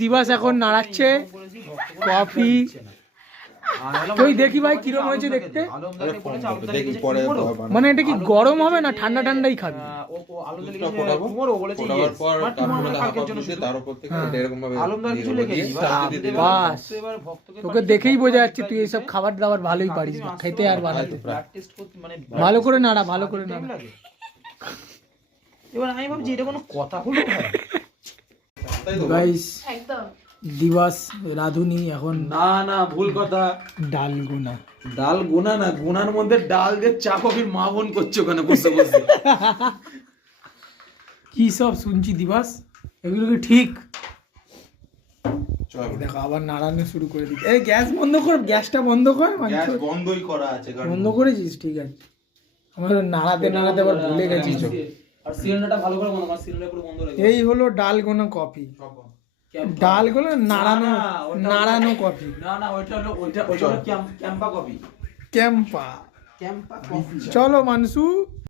দিবাস এখন নাড়াচ্ছে কফি। তুই দেখি ভাই কিরম হয়েছে দেখতে। মানে এটা কি গরম হবে না ঠান্ডা ঠান্ডাই খাবি? বাস তোকে দেখেই বোঝা যাচ্ছে তুই এইসব খাবার দাবার ভালোই পারিস খেতে আর বানাতে। ভালো করে নাড়া, ভালো করে নাড়া। এবার আমি ভাবছি এটা কোনো কথা হলো গাইস, দিবাস রাধুনি এখন না ভুল কথা। ডাল গোনা, ডাল গোনা না, গোনার মধ্যে ডাল দিয়ে চা কফির মাখন করছো ওখানে বসে বসে। কি সব শুনছি দিবাস, এগুলো কি ঠিক? দেখো আবার নাড়ানো শুরু করে দিচ্ছে। এই গ্যাস বন্ধ কর, গ্যাসটা বন্ধ কর। গ্যাস বন্ধই করা আছে। বন্ধ করেছিস? ঠিক আছে। আমার নাড়াতে নাড়াতে আবার ভুলে গেছি। আর সিলিন্ডারটা ভালো করে বন্ধ, আমার সিলিন্ডার পুরো বন্ধ রেখে। এই হলো ডাল গোনা কফি। ডাল গোনা নাড়ানো কফি। না ওইটা হলো ক্যাম্পা কফি। ক্যাম্পা। চলো মানসু।